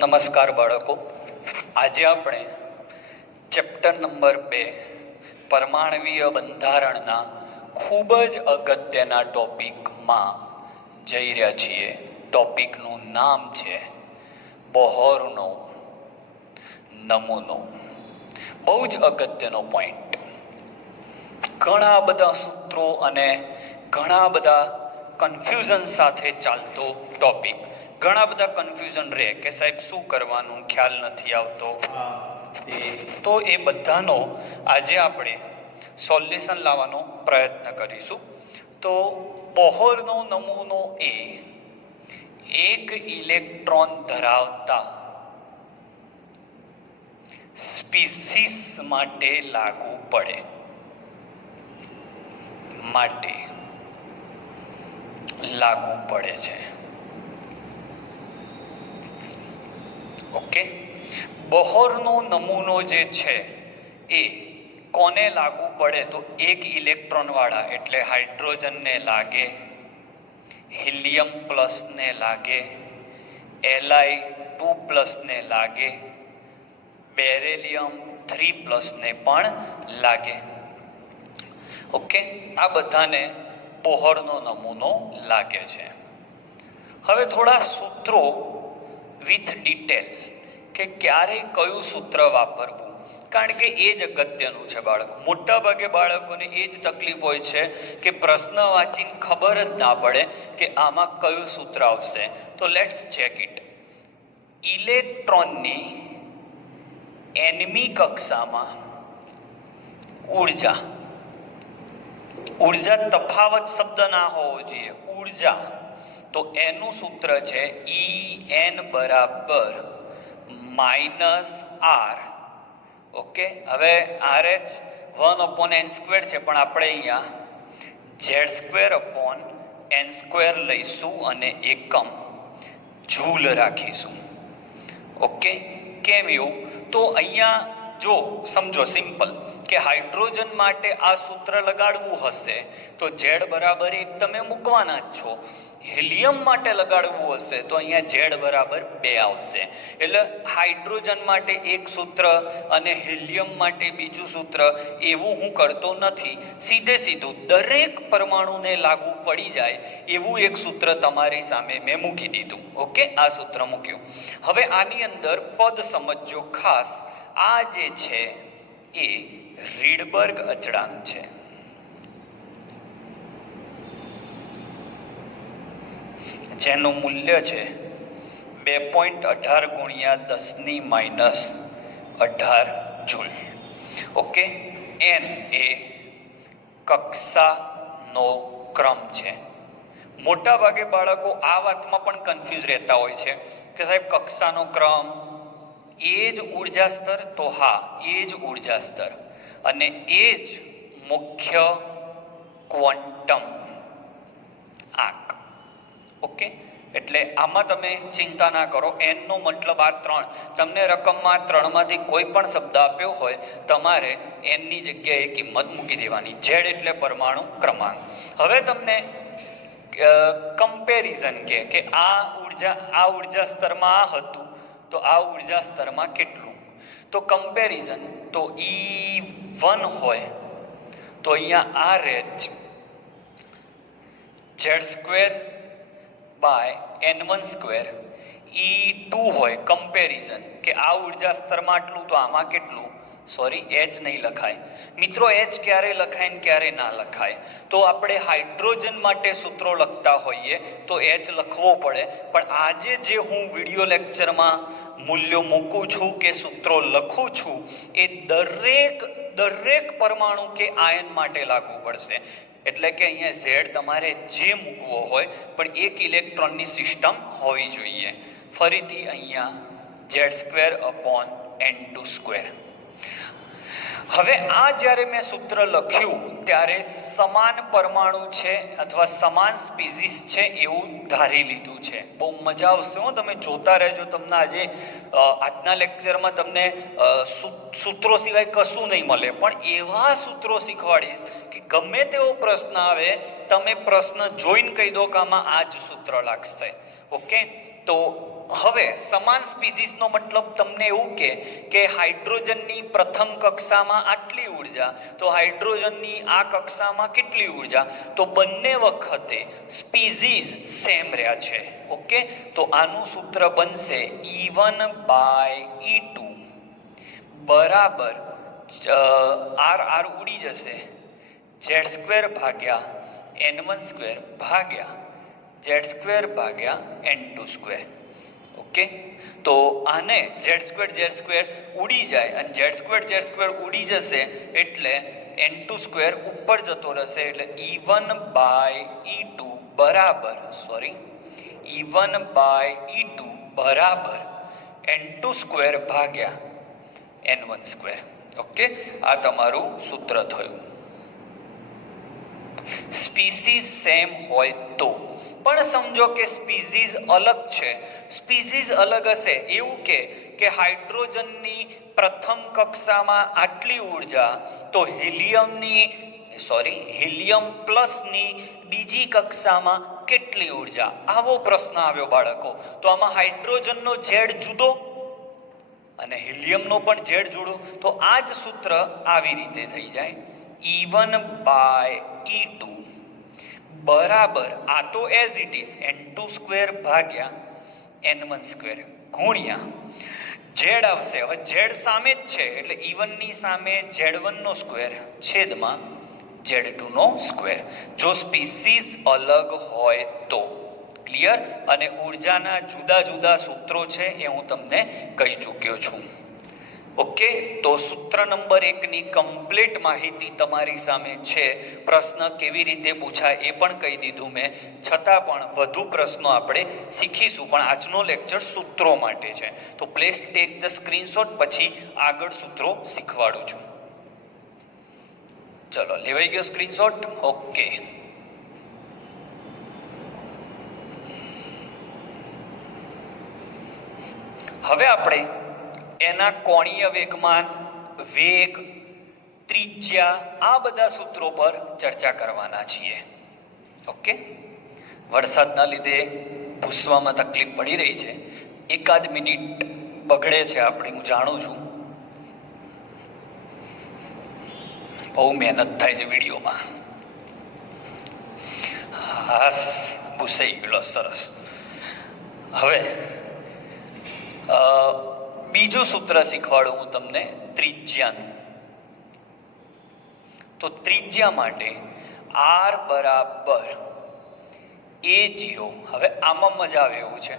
નમસ્કાર બાળકો, આજે આપણે ચેપ્ટર નંબર 2 પરમાણવીય બંધારણના ખૂબ જ અગત્યના ટોપિકમાં જઈ રહ્યા છીએ. ટોપિકનું નામ છે બોહરનો નમૂનો. બહુ જ અગત્યનો પોઈન્ટ. ઘણા બધા સૂત્રો અને ઘણા બધા કન્ફ્યુઝન સાથે ચાલતો ટોપિક. ઘણા બધા કન્ફ્યુઝન રહે કે સાહેબ શું કરવાનું, ખ્યાલ નથી આવતો, તો એ બધાનો આજે આપણે સોલ્યુશન લાવવાનો પ્રયત્ન કરીશું. તો બોહરનો નમૂનો એ એક ઇલેક્ટ્રોન ધરાવતા સ્પીસીસ માટે લાગુ પડે છે. ઓકે, બોહરનો નમૂનો જે છે એ કોને લાગુ પડે? તો એક ઇલેક્ટ્રોન વાળા એટલે હાઇડ્રોજનને લાગે, હિલિયમ પ્લસ ને લાગે, Li2 પ્લસ ને લાગે, બેરેલિયમ 3 પ્લસ ને પણ લાગે. ઓકે, આ બધાને બોહરનો નમૂનો લાગે છે. હવે થોડા સૂત્રો વિથ ડિટેલ કે ક્યારે કયું સૂત્ર વાપરવું, કારણ કે એ જ અગત્યનું છે બાળકો. મોટા ભાગે બાળકોને એ જ તકલીફ હોય છે કે પ્રશ્ન વાંચીને ખબર જ ના પડે કે આમાં કયું સૂત્ર આવશે. તો લેટ્સ ચેક ઇટ. ઇલેક્ટ્રોનની nમી કક્ષામાં ઉર્જા તફાવત શબ્દ ના હોવો જોઈએ, ઉર્જા. તો એનું સૂત્ર છે En બરાબર -R. ઓકે, હવે RH 1/n² છે, પણ આપણે અહીંયા Z² લઈશું અને એકમ જૂલ રાખીશું. ઓકે, કેમ એવું? તો અહીંયા જો સમજો સિમ્પલ કે હાઇડ્રોજન માટે આ સૂત્ર લગાડવું હશે તો Z બરાબર 1 તમે મૂકવાના જ છો. હિલિયમ માટે લગાડવું હશે તો અહીંયા Z બરાબર 2 આવશે. એટલે હાઇડ્રોજન માટે એક સૂત્ર અને હિલિયમ માટે બીજું સૂત્ર એવું હું કરતો નથી. સીધું દરેક પરમાણુને લાગુ પડી જાય એવું એક સૂત્ર તમારી સામે મેં મૂકી દીધું. ઓકે, આ સૂત્ર મૂક્યું. હવે આની અંદર પદ સમજજો ખાસ. આ જે છે એ રીડબર્ગ અચળાંક છે. જેનું મૂલ્ય છે 2.18 × 10⁻18 જૂલ. ઓકે, n એ કક્ષાનો ક્રમ છે. મોટા ભાગે બાળકો આ વાતમાં પણ કન્ફ્યુઝ રહેતા હોય છે કે સાહેબ કક્ષાનો ક્રમ એ જ ઉર્જા સ્તર? તો હા, એ જ ઉર્જા સ્તર અને એ જ મુખ્ય ક્વોન્ટમ આંક. ઓકે, એટલે આમાં તમે ચિંતા ના કરો. n નો મતલબ આ 3. તમને રકમમાં 3 માંથી કોઈ પણ શબ્દ આપ્યો હોય તમારે n ની જગ્યાએ કિંમત મૂકી દેવાની. Z એટલે પરમાણુ ક્રમાંક. હવે તમને કમ્પેરિઝન કે આ ઉર્જા સ્તરમાં આ હતું તો આ ઉર્જા સ્તરમાં કેટલું? તો કમ્પેરિઝન તો E1 હોય તો અહીંયા RH Z²/n1². E2 હોય કમ્પેરિઝન કે આ ઉર્જા સ્તરમાં આટલું તો આમાં કેટલું? સોરી, H નહીં લખાય મિત્રો. H ક્યારે લખાય ને ક્યારે ના લખાય? તો આપણે હાઇડ્રોજન માટે સૂત્રો લખતા હોઈએ તો H લખવો પડે, પણ આજે જે હું વિડિયો લેક્ચરમાં મૂલ્યો મૂકું છું કે સૂત્રો લખું છું એ દરેક પરમાણુ કે આયન માટે લાગુ પડશે. એટલે કે અહીંયા Z તમારે જે મૂકવો હોય પણ એક ઇલેક્ટ્રોનની સિસ્ટમ હોવી જોઈએ. ફરીથી અહીંયા Z²/n2². હવે આ જ્યારે મેં સૂત્ર લખ્યું ત્યારે સમાન પરમાણુ છે અથવા સમાન સ્પીસીસ છે એવું ધારી લીધું છે. બહુ મજા આવશે હો, તમે જોતા રહેજો. તમને આજે આજના લેક્ચરમાં તમને સૂત્રો સિવાય કશું નહીં મળે, પણ એવા સૂત્રો શીખવાડીશ કે ગમે તેવો પ્રશ્ન આવે તમે પ્રશ્ન જોઈને કહી દો કે આમાં આ જ સૂત્ર લાગશે. ઓકે, તો હવે સમાન સ્પીસીસનો મતલબ તમને એવું કે હાઇડ્રોજનની પ્રથમ કક્ષામાં આટલી ઉર્જા, તો હાઇડ્રોજનની આ કક્ષામાં કેટલી ઉર્જા, તો બંને વખતે સ્પીસીસ સેમ રહ્યા છે. ઓકે, તો આનું સૂત્ર બનશે E1/E2 બરાબર R ઉડી જશે Z² ભાગ્યા N1² ભાગ્યા Z² ભાગ્યા N2². ઓકે, તો આને Z² ઉડી જાય અને Z² ઉડી જશે એટલે N2² ઉપર જતો રહેશે એટલે E1/E2 બરાબર N2² ભાગ્યા N1². ઓકે, આ તમારું સૂત્ર થયું. સ્પીસીસ સેમ હોય તો પણ સમજો કે સ્પીસીસ અલગ છે. સ્પીસીસ અલગ હશે એવું કે હાઇડ્રોજનની પ્રથમ કક્ષામાં આટલી ઉર્જા તો હિલિયમ પ્લસની બીજી કક્ષામાં કેટલી ઉર્જા, આવો પ્રશ્ન આવ્યો બાળકો. તો આમાં હાઇડ્રોજનનો ઝેડ જુદો અને હિલિયમનો પણ ઝેડ જુદો, તો આ જ સૂત્ર આવી રીતે થઈ જાય E1/E2 બરાબર આ તો એઝ ઇટ ઇઝ N2² ભાગ્યા N1² ગુણ્યા ઝેડ આવશે. હવે ઝેડ સામે જ છે એટલે E1 ની સામે Z1² છેદમાં Z2². જો સ્પીસીસ અલગ હોય તો ક્લિયર. અને ઉર્જાના જુદા જુદા સૂત્રો છે એ હું તમને કહી ચૂક્યો છું. ઓકે, તો સૂત્ર નંબર 1 ની કમ્પ્લીટ માહિતી તમારી સામે છે. પ્રશ્ન કેવી રીતે પૂછાય એ પણ કહી દીધું મેં, છતાં પણ વધુ પ્રશ્નો આપણે શીખીશું. પણ આજનો લેક્ચર સૂત્રો માટે છે, તો પ્લીઝ ટેક ધ સ્ક્રીનશોટ, પછી આગળ સૂત્રો શીખવાડું છું. ચલો, લેવાઈ ગયો સ્ક્રીનશોટ? ઓકે, હવે આપણે એના કોણીય વેગમાન, વેગ, ત્રિજ્યા આ બધા સૂત્રો પર ચર્ચા કરવાના છીએ. ઓકે, વરસાદના લીધે ભૂસવામાં તકલીફ પડી રહી છે, એકાદ મિનિટ બગડે છે આપણી, હું જાણું છું. બહુ મહેનત થાય છે વિડીયોમાં. હાસ, ભૂસાઈ ગયેલો, સરસ. હવે બીજું સૂત્ર શીખવાડું હું તમને, ત્રિજ્યાનું. તો ત્રિજ્યા માટે R બરાબર A0. હવે આમાં મજા આવે એવું છે,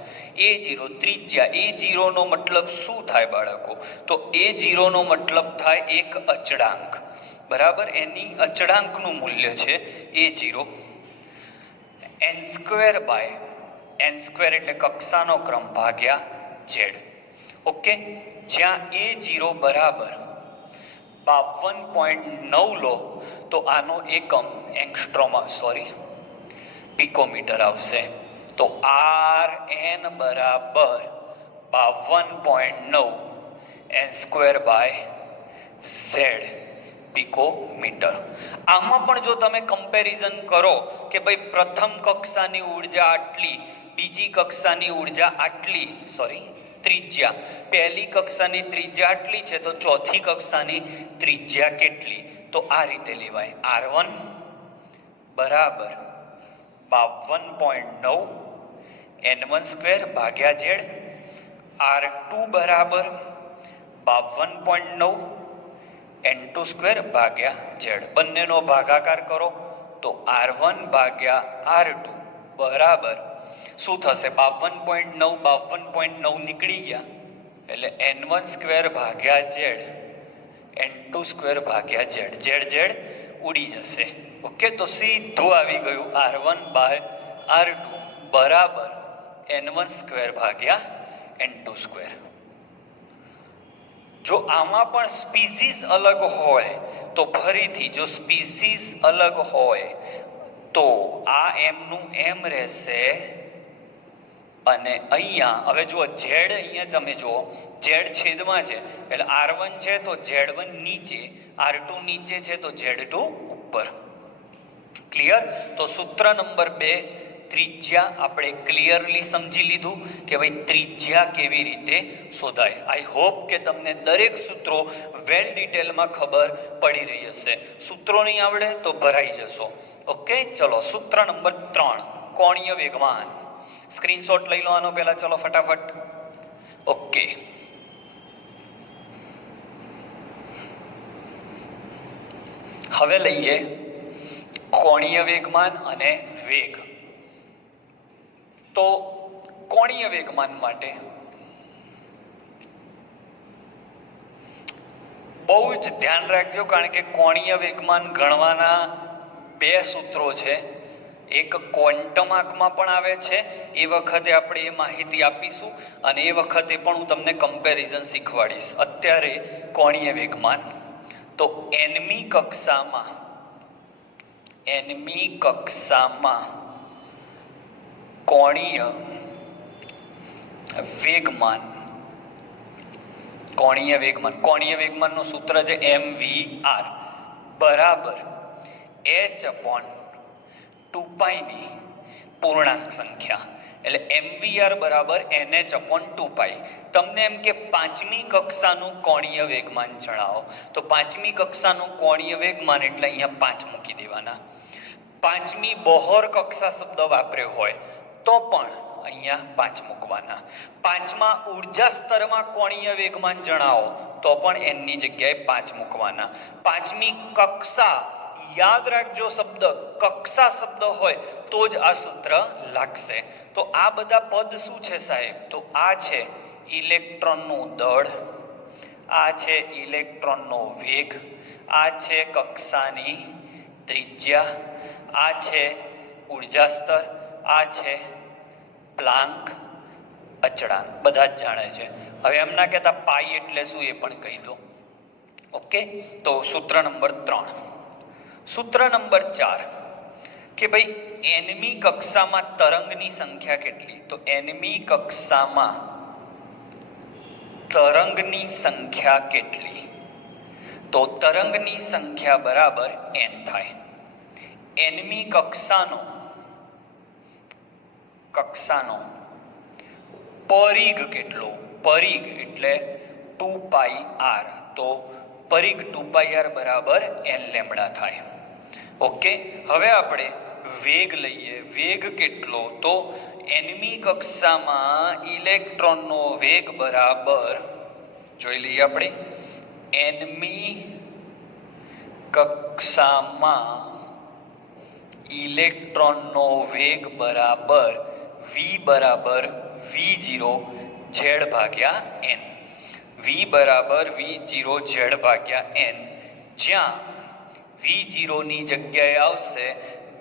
A0 ત્રિજ્યા. A0 નો મતલબ શું થાય બાળકો? તો A0 નો મતલબ થાય એક અચળાંક, બરાબર. એની અચળાંકનું મૂલ્ય છે A0. N² એટલે કક્ષાનો ક્રમ ભાગ્યા Z. ઓકે, જ્યાં A0 બરાબર 52.9 લો તો આનો એકમ પિકોમીટર આવશે. તો Rn બરાબર 52.9 N²/Z પિકોમીટર. આમાં પણ જો તમે કમ્પેરિઝન કરો કે ભાઈ પ્રથમ કક્ષાની ઉર્જા આટલી, બીજી કક્ષાની ઉર્જા આટલી, ત્રિજ્યા પહેલી કક્ષાની ત્રિજ્યા આટલી છે તો ચોથી કક્ષાની ત્રિજ્યા કેટલી, તો આ રીતે લેવાય. R1 બરાબર 52.9 N1² ભાગ્યા Z. R2 બરાબર 52.9 N2² ભાગ્યા Z. બંનેનો ભાગાકાર કરો તો R1 ભાગ્યા R2 બરાબર શું થશે? 52.9 નીકળી ગયા એટલે N1² ભાગ્યા Z, N2² ભાગ્યા Z. Z ઉડી જશે. ઓકે, તો સીધું આવી ગયું R1/R2 બરાબર N1² ભાગ્યા N2². જો આમાં પણ સ્પીસીસ અલગ હોય તો ફરીથી જો સ્પીસીસ અલગ હોય તો આ એમનું એમ રહેશે. અને અહીંયા હવે જુઓ ઝેડ, અહીંયા તમે જુઓ ઝેડ છેદમાં છે એટલે R1 છે તો Z1 નીચે, R2 નીચે છે તો Z2 ઉપર. ક્લિયર? તો સૂત્ર નંબર 2 ત્રિજ્યા આપણે ક્લિયરલી સમજી લીધું કે ભાઈ ત્રિજ્યા કેવી રીતે શોધાય. આઈ હોપ કે તમને દરેક સૂત્રો વેલ ડિટેલમાં ખબર પડી રહી હશે. સૂત્રો નહીં આવડે તો ભરાઈ જશો. ઓકે, ચલો સૂત્ર નંબર 3, કોણીય વેગમાન. સ્ક્રીનશોટ લઈ લો આનો પહેલા, ચલો ફટાફટ. ઓકે, હવે લઈએ કોણીય વેગમાન અને વેગ. તો કોણીય વેગમાન માટે બહુ જ ધ્યાન રાખજો, કારણ કે કોણીય વેગમાન ગણવાના 2 સૂત્રો છે. એક ક્વોન્ટમ આંકમાં પણ આવે છે, એ વખતે આપણે એ માહિતી આપીશું, અને એ વખતે પણ હું તમને કમ્પેરિઝન શીખવાડીશ. અત્યારે કોણીય વેગમાન તો nમી કક્ષામાં કોણીય વેગમાનનું સૂત્ર છે mvr બરાબર h/2π ની પૂર્ણાંક સંખ્યા. એટલે mvr બરાબર nh/2π. તમને એમ કે 5મી કક્ષાનું કોણીય વેગમાન જણાવો, તો 5મી કક્ષાનું કોણીય વેગમાન એટલે અહીંયા 5 મૂકી દેવાના. 5મી બોહર કક્ષા શબ્દ વાપર્યો હોય તો પણ અહીંયા 5 મૂકવાના. 5મા ઉર્જા સ્તરમાં કોણીય વેગમાન જણાવો તો પણ n ની જગ્યાએ 5 મૂકવાના. 5મી કક્ષા, યાદ રાખજો શબ્દ કક્ષા શબ્દ હોય તો જ આ સૂત્ર લાગશે. તો આ બધા પદ શું છે સાહેબ? તો આ છે ઇલેક્ટ્રોનનું દળ, આ છે ઇલેક્ટ્રોનનો વેગ, આ છે કક્ષાની ત્રિજ્યા, આ છે ઉર્જા સ્તર, આ છે પ્લાન્ક અચળાંક. બધા જ જાણે છે. હવે એમ ના કહેતા પાઈ એટલે શું એ પણ કહી દો. ઓકે, તો સૂત્ર નંબર 3. સૂત્ર નંબર 4 કે ભાઈ nમી કક્ષામાં તરંગની સંખ્યા કેટલી? તો nમી કક્ષામાં તરંગની સંખ્યા કેટલી? તો તરંગની સંખ્યા બરાબર n થાય. nમી કક્ષાનો પરિઘ કેટલો? પરિઘ એટલે 2πr. તો પરિઘ 2πr બરાબર n લેમ્બડા થાય. ઓકે, હવે આપણે વેગ લઈએ. વેગ કેટલો? તો nમી કક્ષામાં ઇલેક્ટ્રોનનો વેગ બરાબર, જોઈ લઈએ આપણે, nમી કક્ષામાં ઇલેક્ટ્રોનનો વેગ બરાબર v બરાબર v0 z ભાગ્યા n. v બરાબર v0 z ભાગ્યા n, જ્યાં v0 ની જગ્યાએ આવશે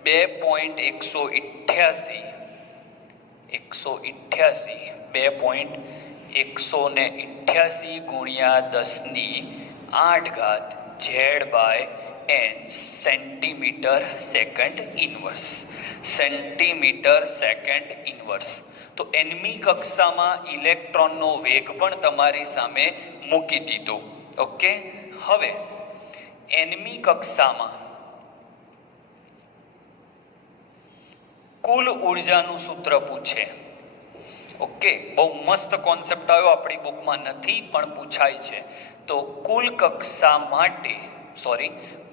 2.188 ગુણ્યા 10⁸ z/n સેન્ટીમીટર સેકન્ડ ઇન્વર્સ. તો nમી કક્ષામાં ઇલેક્ટ્રોનનો વેગ પણ તમારી સામે મૂકી દીધો. ઓકે, હવે nમી કક્ષામાં કુલ ઉર્જાનું સૂત્ર પૂછે. ઓકે, બહુ મસ્ત કોન્સેપ્ટ આવ્યો, આપણી બુકમાં નથી પણ પૂછાય છે. તો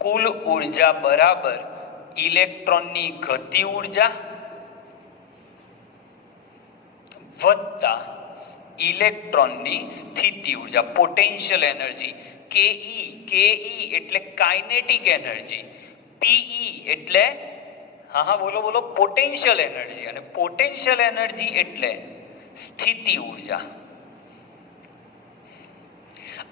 કુલ ઉર્જા બરાબર ઇલેક્ટ્રોનની ગતિ ઉર્જા વત્તા ઇલેક્ટ્રોનની સ્થિતિ ઉર્જા, પોટેન્શિયલ એનર્જી. ke એટલે કાઇનેટિક એનર્જી, pe એટલે બોલો પોટેન્શિયલ એનર્જી, અને પોટેન્શિયલ એનર્જી એટલે સ્થિતિ ઉર્જા.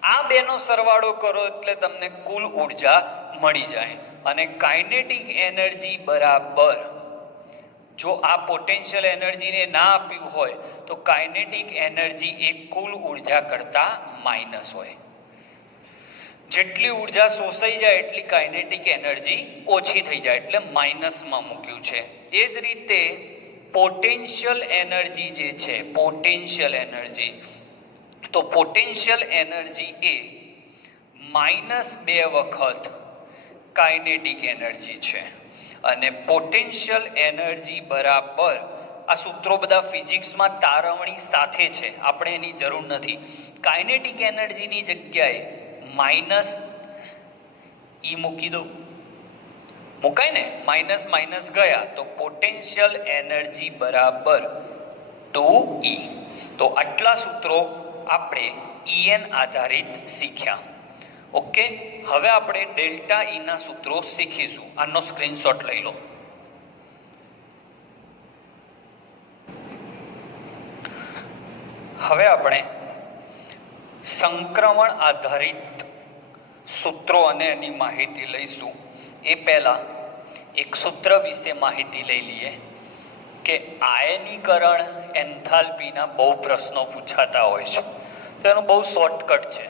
આ બેનો સરવાળો કરો એટલે તમને કુલ ઉર્જા મળી જાય. અને કાઇનેટિક એનર્જી બરાબર, જો આ પોટેન્શિયલ એનર્જીને ના આપ્યું હોય તો કાઇનેટિક એનર્જી એ કુલ ઉર્જા કરતા માઇનસ હોય. જેટલી ઉર્જા શોષાઈ જાય એટલી કાઇનેટિક એનર્જી ઓછી થઈ જાય, એટલે માઇનસમાં મૂક્યું છે. એ જ રીતે પોટેન્શિયલ એનર્જી જે છે, પોટેન્શિયલ એનર્જી, તો પોટેન્શિયલ એનર્જી એ -2 વખત કાઇનેટિક એનર્જી છે. અને પોટેન્શિયલ એનર્જી બરાબર, આ સૂત્રો બધા ફિઝિક્સમાં તારવણી સાથે છે, આપણે એની જરૂર નથી. કાઇનેટિક એનર્જીની જગ્યાએ માઇનસ ઈ મૂકી દો, મુકાય ને, માઇનસ માઇનસ ગયા તો પોટેન્શિયલ એનર્જી બરાબર 2E. તો આટલા સૂત્રો આપણે En આધારિત શીખ્યા. ઓકે, હવે આપણે ડેલ્ટા E ના સૂત્રો શીખીશું. આનો સ્ક્રીનશોટ લઈ લો. હવે આપણે સંક્રમણ આધારિત સૂત્રો અને એની માહિતી લઈશું. એ પહેલા એક સૂત્ર વિશે માહિતી લઈ લઈએ કે આયનીકરણ એન્થાલ્પીના બહુ પ્રશ્નો પૂછાતા હોય છે, તો એનું બહુ શોર્ટકટ છે.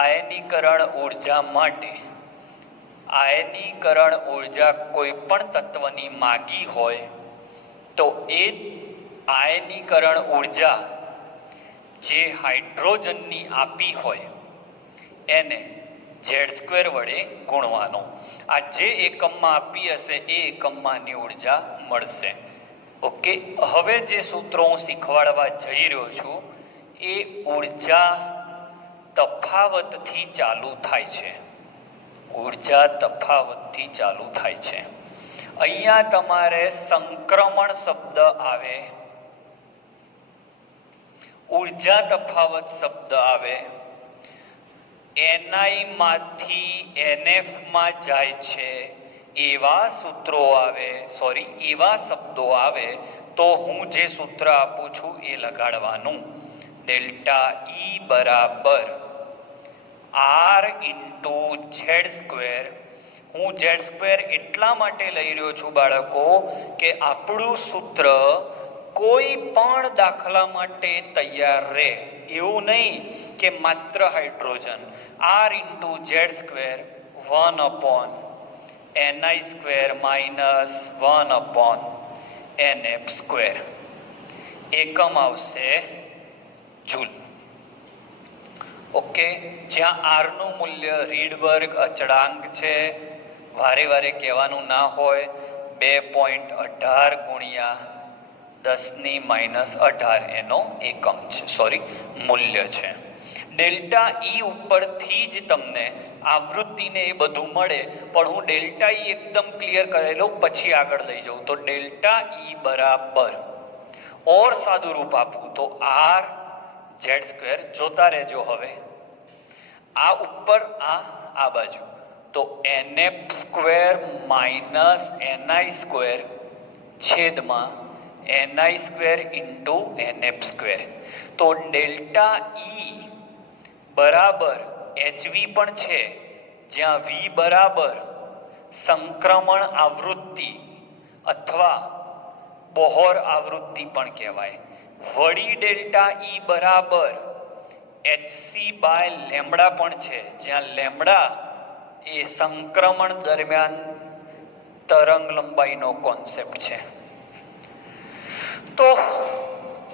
આયનીકરણ ઉર્જા માટે આયનીકરણ ઉર્જા કોઈ પણ તત્વની માગી હોય તો એ આયનીકરણ ઉર્જા જે હાઇડ્રોજનની આપી હોય એને Z² વડે ગુણવાનો. આ જે એકમમાં આપી હશે એ એકમમાંની ઉર્જા મળશે. ઓકે, હવે જે સૂત્રો હું શીખવાડવા જઈ રહ્યો છું એ ઉર્જા તફાવતથી ચાલુ થાય છે. ઉર્જા તફાવતથી ચાલુ થાય છે. અહીંયા તમારે સંક્રમણ શબ્દ આવે, ઉર્જા તફાવત શબ્દ આવે, Ni માંથી Nf માં જાય છે એવા સૂત્રો આવે, એવા શબ્દો આવે તો હું જે સૂત્ર આપું છું એ લગાડવાનું. ડેલ્ટા E બરાબર R ઇન્ટુ Z². હું Z² એટલા માટે લઈ રહ્યો છું બાળકો કે આપણું સૂત્ર કોઈ પણ દાખલા માટે તૈયાર રહે, એવું નહીં કે માત્ર hydrogen. R into Z² 1/Ni² minus 1/Nf². એકમ આવશે જૂલ. ઓકે, જ્યાં R નું મૂલ્ય રીડબર્ગ અચળાંક છે, વારે વારે કહેવાનું ના હોય, 2.18 ગુણ્યા 10⁻18 એનો એકમ છે, મૂલ્ય છે. ડેલ્ટા E ઉપરથી જ તમને આવૃત્તિને એ બધું મળે, પણ હું ડેલ્ટા E એકદમ ક્લિયર કરી લઉં પછી આગળ લઈ જાઉં. તો ડેલ્ટા E બરાબર, ઓર સાદું રૂપ આપું તો R Z². જોતા રહેજો. હવે આ ઉપર આ બાજુ તો Nf² માઇનસ Ni² છેદમાં Ni² ઇન્ટુ Nf². તો ડેલ્ટા E બરાબર HV પણ છે, જ્યાં V બરાબર સંક્રમણ આવૃત્તિ અથવા બોહર આવૃત્તિ પણ કહેવાય. વળી ડેલ્ટા E બરાબર Hc/લેમ્બડા પણ છે, જ્યાં લેમ્બડા એ સંક્રમણ દરમિયાન તરંગ લંબાઈનો કોન્સેપ્ટ છે. તો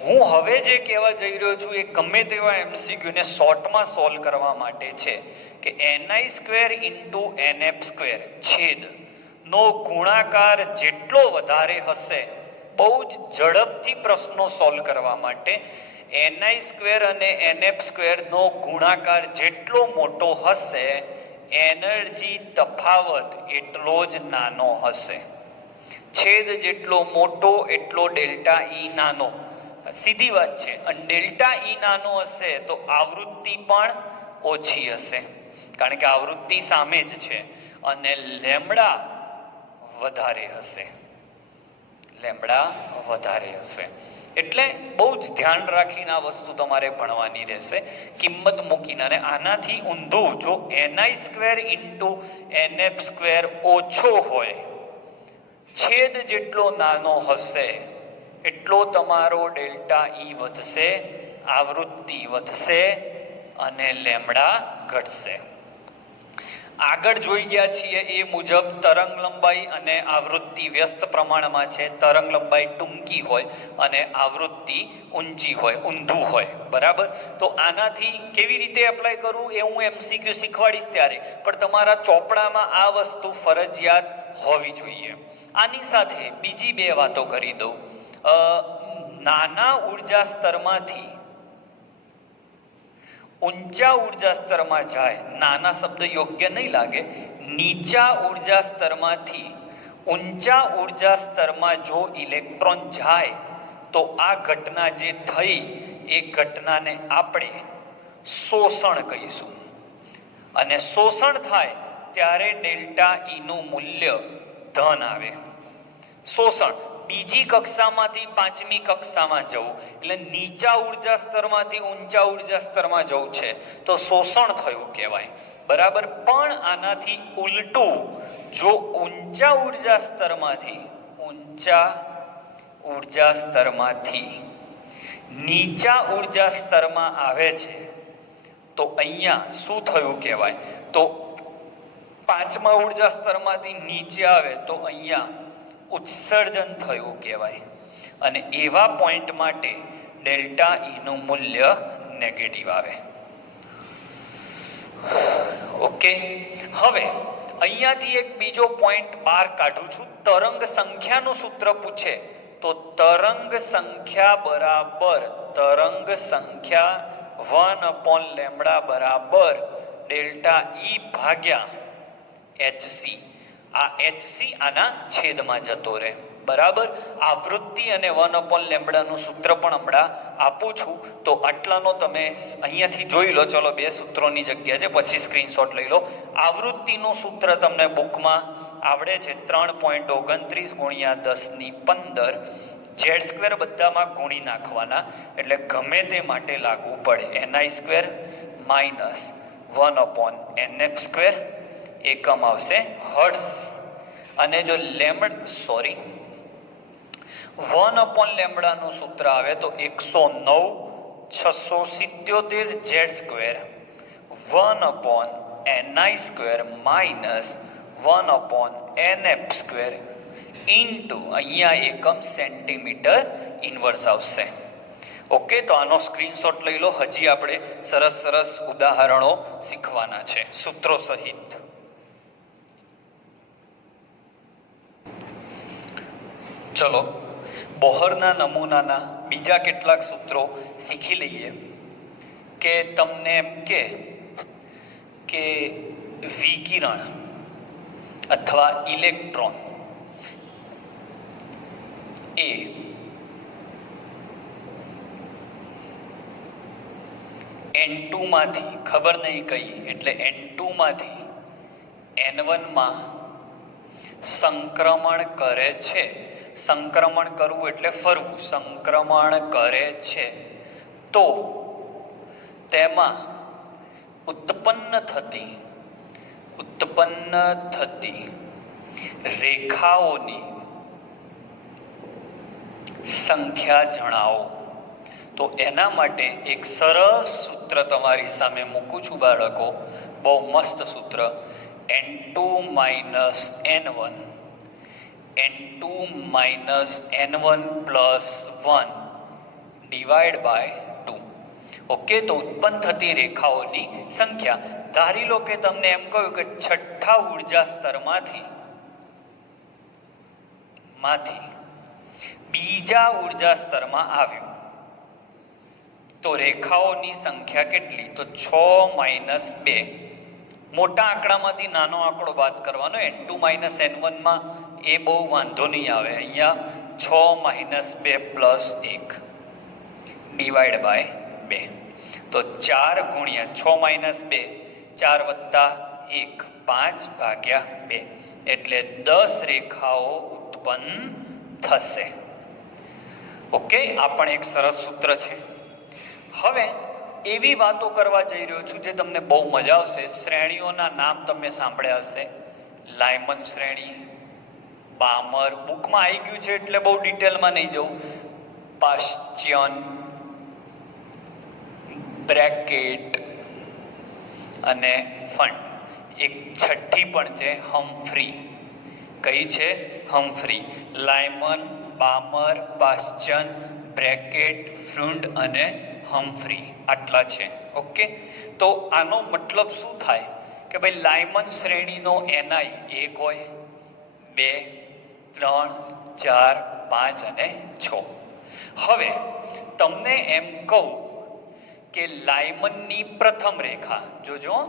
હું હવે જે કહેવા જઈ રહ્યો છું એ ગમે તેવા MCQ ને શોર્ટમાં સોલ્વ કરવા માટે છે કે Ni² ઇન્ટુ Nf² છેદ નો ગુણાકાર જેટલો વધારે હશે, બહુ જ ઝડપથી પ્રશ્નો સોલ્વ કરવા માટે Ni² અને Nf² નો ગુણાકાર જેટલો મોટો હશે, એનર્જી તફાવત એટલો જ નાનો હશે. છેદ જેટલો મોટો એટલો ડેલ્ટા E નાનો, સીધી વાત છે. અને ડેલ્ટા E નાનો હશે તો આવૃત્તિ પણ ઓછી હશે, કારણ કે આવૃત્તિ સામે જ છે, અને લેમ્બડા વધારે હશે. લેમ્બડા વધારે હશે. એટલે બહુ જ ધ્યાન રાખીને આ વસ્તુ તમારે ભણવાની રહેશે, કિંમત મૂકીને. અને આનાથી ઊંધું, જો Ni² ઇન્ટુ Nf² ઓછો હોય, છેદ જેટલો નાનો હશે એટલો તમારો ડેલ્ટા E વધશે, આવૃત્તિ વધશે અને લેમ્બડા ઘટશે. આગળ જોઈ ગયા છીએ એ મુજબ તરંગ લંબાઈ અને આવૃત્તિ વ્યસ્ત પ્રમાણમાં છે. તરંગ લંબાઈ ટૂંકી હોય અને આવૃત્તિ ઊંચી હોય, ઊંધું હોય, બરાબર. તો આનાથી કેવી રીતે એપ્લાય કરવું એ હું MCQ શીખવાડીશ ત્યારે, પણ તમારા ચોપડામાં આ વસ્તુ ફરજિયાત હોવી જોઈએ. આની સાથે બીજી બે વાતો કરી દઉં. નાના ઉર્જા સ્તરમાંથી ઊંચા ઉર્જા સ્તરમાં જાય, નાના શબ્દ યોગ્ય નહીં લાગે, નીચા ઉર્જા સ્તરમાંથી ઊંચા ઉર્જા સ્તરમાં જો ઇલેક્ટ્રોન જાય તો આ ઘટના જે થઈ એ ઘટનાને આપણે શોષણ કહીશું. અને શોષણ થાય ત્યારે ડેલ્ટા ઈ નું મૂલ્ય ધન આવે. શોષણ બીજી કક્ષામાંથી પાંચમી કક્ષામાં જવું એટલે નીચા ઉર્જા સ્તરમાંથી ઊંચા ઉર્જા સ્તરમાં જવું છે તો શોષણ થયું કહેવાય. બરાબર. પણ આનાથી ઉલટું, જો ઊંચા ઉર્જા સ્તરમાંથી નીચા ઉર્જા સ્તરમાં આવે છે તો અહીંયા શું થયું કહેવાય? તો પાંચમા ઉર્જા સ્તરમાંથી નીચે આવે તો અહીંયા ઉત્સર્જન થયું કહેવાય. અને એવા પોઈન્ટ માટે ડેલ્ટા ઈ નું મૂલ્ય નેગેટિવ આવે. ઓકે. હવે અહીંયાથી એક બીજો પોઈન્ટ બહાર કાઢું છું. તરંગ સંખ્યાનું સૂત્ર પૂછે તો તરંગ સંખ્યા 1/λ બરાબર ડેલ્ટા ઈ ભાગ્યા hc. આ hc આના છેદમાં જતો રહે. બરાબર. આવૃત્તિ અને 1/λ નું સૂત્ર પણ હમણાં આપું છું તો આટલાનો તમે અહીંયાથી જોઈ લો. ચલો બે સૂત્રોની જગ્યા છે, પછી સ્ક્રીનશોટ લઈ લો. આવૃત્તિનું સૂત્ર તમને બુકમાં આવડે છે 3.29 ગુણ્યા 10⁻15 z² બધામાં ગુણી નાખવાના એટલે ગમે તે માટે લાગુ પડે. ni² minus 1/nf². એકમ આવશે હર્ટ્ઝ. અને જો 1/λ નું સૂત્ર આવે તો 109/677 z² 1/ni² minus 1/nf² into અહીંયા એકમ સેન્ટીમીટર ઇન્વર્સ આવશે. ઓકે. તો આનો સ્ક્રીનશોટ લઈ લો. હજી આપણે સરસ ઉદાહરણો શીખવાના છે સૂત્રો સહિત. ચલો બોહરના નમૂનાના બીજા કેટલાક સૂત્રો શીખી લઈએ. કે તમને એમ કે વિકિરણ અથવા ઇલેક્ટ્રોન એ N2 માંથી, ખબર નહીં કઈ, એટલે N2 માંથી N1 માં સંક્રમણ કરે છે. સંક્રમણ કરવું એટલે ફરવું. સંક્રમણ કરે છે તો તેમાં ઉત્પન્ન થતી રેખાઓની સંખ્યા જણાવો. તો એના માટે એક સરસ સૂત્ર તમારી સામે મૂકું છું બાળકો. બહુ મસ્ત સૂત્ર. N2 minus N1 plus 1 divide by 2. Okay. તો ઉત્પન્ન થતી રેખાઓની સંખ્યા. ધારી લો કે તમને એમ કહ્યું કે છઠ્ઠા ઉર્જા સ્તરમાંથી બીજા ઉર્જા સ્તરમાં આવ્યું તો રેખાઓની સંખ્યા કેટલી? તો 6 - 2. મોટા આંકડામાંથી નાનો આંકડો બાદ કરવાનો. N2 માઇનસ N1 માં એ બહુ વાંધો નહીં આવે. અહીંયા 6 - 2 પ્લસ 1 ડિવાઈડ બાય 2. તો 4 ગુણ્યા 6 - 2 4 વત્તા 1 5/2 એટલે 10 રેખાઓ ઉત્પન્ન થશે. ઓકે. આ પણ એક સરસ સૂત્ર છે. હવે એવી વાતો કરવા જઈ રહ્યો છું જે તમને બહુ મજા આવશે. શ્રેણીઓના નામ તમે સાંભળ્યા હશે. લાયમન શ્રેણી, બામર, બુકમાં આવી ગયું છે એટલે બહુ ડિટેલમાં નહીં જવું. પાશ્ચિયન, બ્રેકેટ અને ફંડ. એક છઠ્ઠી પણ છે, હમ્ફ્રી. કઈ છે? હમ્ફ્રી. લાયમન, બામર, પાશ્ચિયન, બ્રેકેટ, ફ્રુન્ડ અને હમ્ફ્રી. આટલા છે. ઓકે. તો આનો મતલબ શું થાય કે ભાઈ લાયમન શ્રેણીનો ni 1 હોય, 2, 3, 4, 5 અને 6. હવે તમને એમ કહું કે લાયમનની પ્રથમ રેખા જોજો,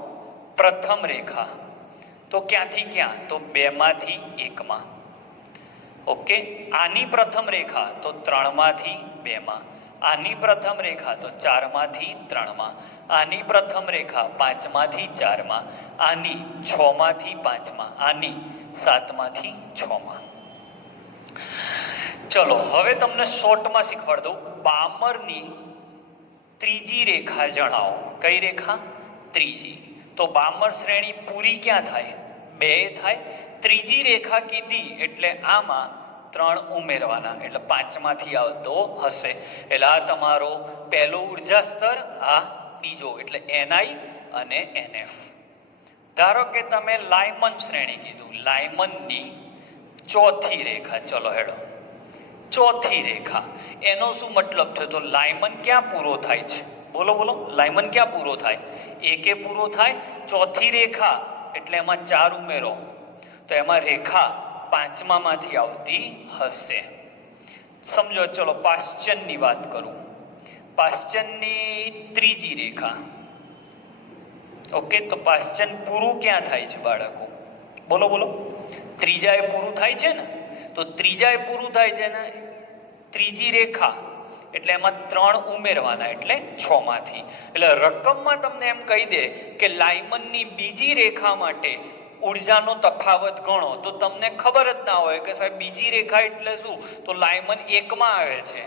પ્રથમ રેખા તો ક્યાંથી ક્યાં? તો 2 માંથી 1 માં. ઓકે, આની પ્રથમ રેખા તો 3 માંથી 2 માં. આની પ્રથમ રેખા તો 4 માંથી 3 માં. આની પ્રથમ રેખા 5 માંથી 4 માં. આની 6 માંથી 5 માં. આની 7 માંથી 6 માં. ચલો હવે તમને શોર્ટમાં શીખવાડ દઉં. બામરની ત્રીજી રેખા જણાવો. કઈ રેખા? ત્રીજી. તો બામર શ્રેણી પૂરી ક્યાં થાય? 2 થાય. ત્રીજી રેખા કીધી એટલે આમાં 3 ઉમેરવાના, એટલે 5 માંથી આવતો હશે. એટલે આ તમારો પહેલો ઉર્જા સ્તર, આ બીજો, એટલે Ni અને Nf. ધારો કે તમે લાયમન શ્રેણી કીધું, લાયમનની ચોથી રેખા. ચલો હેડો, ચોથી રેખા એનો શું મતલબ થયો? તો લાયમન ક્યાં પૂરો થાય છે? બોલો બોલો, લાયમન ક્યાં પૂરો થાય? એકે પૂરો થાય. ચોથી રેખા એટલે એમાં 4 ઉમેરો, તો એમાં રેખા 5મા માંથી આવતી હશે. સમજો. ચલો પાશ્ચનની વાત કરું. પાશ્ચનની ત્રીજી રેખા. ઓકે, તો પાશ્ચન પૂરું ક્યાં થાય છે બાળકો? બોલો બોલો. ત્રીજાએ પૂરું થાય છે ને? તો ત્રીજાએ પૂરું થાય છે ને, ત્રીજી રેખા એટલે એમાં 3 ઉમેરવાના, એટલે 6 માંથી. એટલે રકમમાં તમને એમ કહી દે કે લાયમનની બીજી રેખા માટે ઉર્જાનો તફાવત ગણો, તો તમને ખબર જ ના હોય કે સાહેબ બીજી રેખા એટલે શું? તો લાયમન 1 માં આવે છે.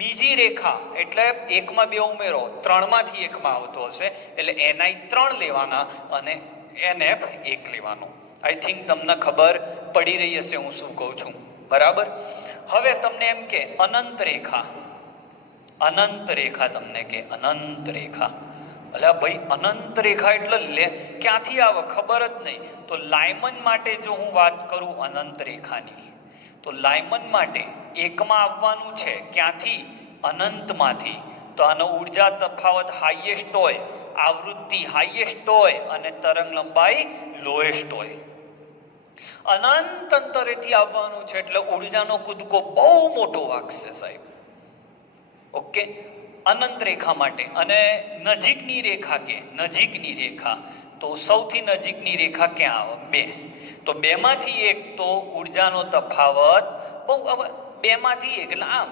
બીજી રેખા એટલે 1 માં 2 ઉમેરો, 3 માંથી 1 માં આવતો હશે, એટલે Ni 3 લેવાના અને Nf 1 લેવાનું. આઈ થિંક તમને ખબર પડી રહી હશે હું શું કહું છું, બરાબર? હવે તમને એમ કે અનંત રેખા. અનંત રેખા તમને કે અનંત રેખા. એટલે ભાઈ અનંત રેખા એટલે ક્યાંથી આવે? ખબર જ નહીં. તો લાયમન માટે જો હું વાત કરું અનંત રેખાની, તો લાયમન માટે 1 માં આવવાનું છે. ક્યાંથી? અનંતમાંથી. તો આનો ઉર્જા તફાવત હાઈએસ્ટ હોય, આવૃત્તિ હાઈએસ્ટ હોય અને તરંગ લંબાઈ લોએસ્ટ હોય. અનંત અંતરેથી આવવાનું છે એટલે ઉર્જાનો કૂદકો બહુ મોટો વાગશે સાહેબ. ઓકે, અનંત રેખા માટે. અને નજીકની રેખા કે નજીકની રેખા, તો સૌથી નજીકની રેખા ક્યાં આવે? 2. તો 2 માંથી 1, તો ઉર્જાનો તફાવત બહુ, 2 માંથી 1 એટલે આમ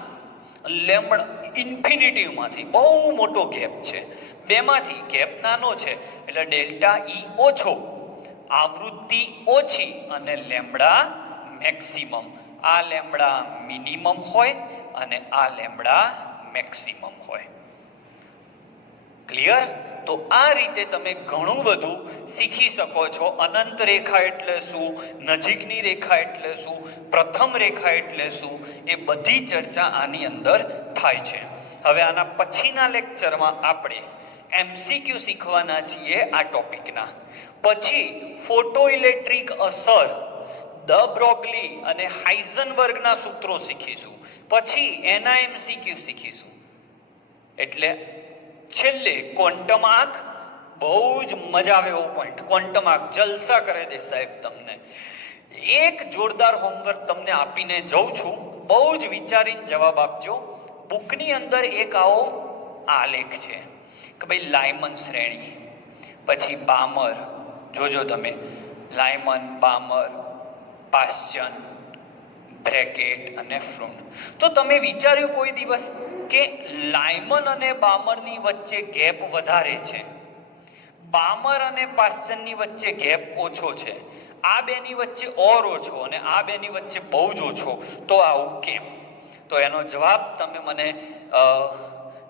લેમ્બડા ઇન્ફિનિટિવ માંથી બહુ મોટો ગેપ છે. 2 માંથી ગેપ નાનો છે એટલે ડેલ્ટા ઈ ઓછો, આવૃત્તિ ઓછી અને લેમ્બડા મેક્સિમમ. આ લેમ્બડા મિનિમમ હોય અને આ લેમ્બડા મેક્સિમમ હોય. ક્લિયર? તો આ રીતે તમે ઘણું બધું શીખી શકો છો. અનંત રેખા એટલે શું, નજીકની રેખા એટલે શું, પ્રથમ રેખા એટલે શું, એ બધી ચર્ચા આની અંદર થાય છે. હવે આના પછીના લેક્ચરમાં આપણે MCQ શીખવાના છીએ આ ટોપિકના. પછી ફોટો ઇલેક્ટ્રિક અસર, દ બ્રોગલી અને હાઇઝનબર્ગના સૂત્રો શીખીશું. પછી એના MCQ શીખીશું. એટલે છેલ્લે ક્વોન્ટમ આંક, બહુ જ મજા આવે એવો પોઈન્ટ. ક્વોન્ટમ આંક જલસા કરે દે સાહેબ તમને. એક જોરદાર હોમવર્ક તમને આપીને જઉં છું, બહુ જ વિચારીને જવાબ આપજો. બુકની અંદર એક આવો આલેખ છે કે ભાઈ લાયમન શ્રેણી, પછી બામર. જોજો તમે, લાયમન, બામર, પાશ્ચન, બ્રેકેટ અને ફ્રુન્ટ. તો તમે વિચાર્યું કોઈ દિવસ કે લાયમન અને બામરની વચ્ચે ગેપ વધારે છે, બામર અને પાશ્ચનની વચ્ચે ગેપ ઓછો છે, આ બેની વચ્ચે ઓર ઓછો અને આ બેની વચ્ચે બહુ જ ઓછો, તો આવું કેમ? તો એનો જવાબ તમે મને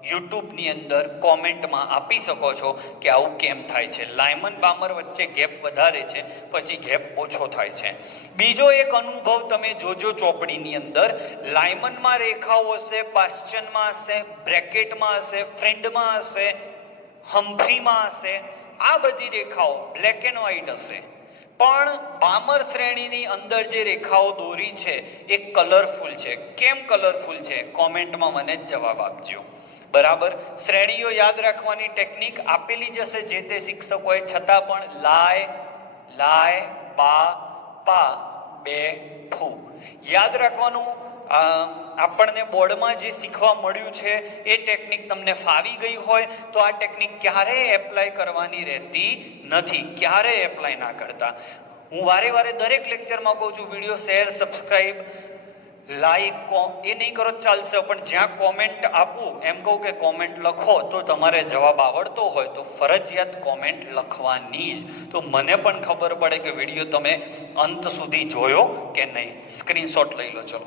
યુટ્યુબની અંદર કોમેન્ટમાં આપી શકો છો કે આવું કેમ થાય છે. લાયમન બામર વચ્ચે ગેપ વધારે છે, પછી ગેપ ઓછો થાય છે. બીજો એક અનુભવ તમે જોજો ચોપડીની અંદર, લાયમનમાં રેખાઓ હશે, પાશ્ચનમાં હશે, બ્રેકેટમાં હશે, ફ્રેન્ડમાં હશે, હમ્ફરીમાં હશે. આ બધી રેખાઓ બ્લેક એન્ડ વ્હાઇટ હશે. પણ બામર શ્રેણીની અંદર જે રેખાઓ દોરી છે એ કલરફુલ છે. કેમ કલરફુલ છે? કોમેન્ટમાં મને જવાબ આપજો. બરાબર? શ્રેણીઓ યાદ રાખવાની ટેકનિક આપેલી જ હશે જે તે શિક્ષકોએ, છતાં પણ લાય, લાય, બા, પા, બેઠું. યાદ રાખવાનું, આપણને બોર્ડમાં જે શીખવા મળ્યું છે એ ટેકનિક તમને ફાવી ગઈ હોય તો આ ટેકનિક ક્યારેય એપ્લાય કરવાની રહેતી નથી, ક્યારેય એપ્લાય ના કરતા. હું વારે વારે દરેક લેક્ચરમાં કહું છું, વિડીયો શેર, સબસ્ક્રાઇબ, લાઈક એ નહીં કરો ચાલશે, પણ જ્યાં કોમેન્ટ આપું એમ કહું કે કોમેન્ટ લખો. તો તમારે જવાબ આવડતો હોય તો ફરજિયાત કોમેન્ટ લખવાની જ, તો મને પણ ખબર પડે કે વિડીયો તમે અંત સુધી જોયો કે નહીં. સ્ક્રીનશોટ લઈ લો. ચલો.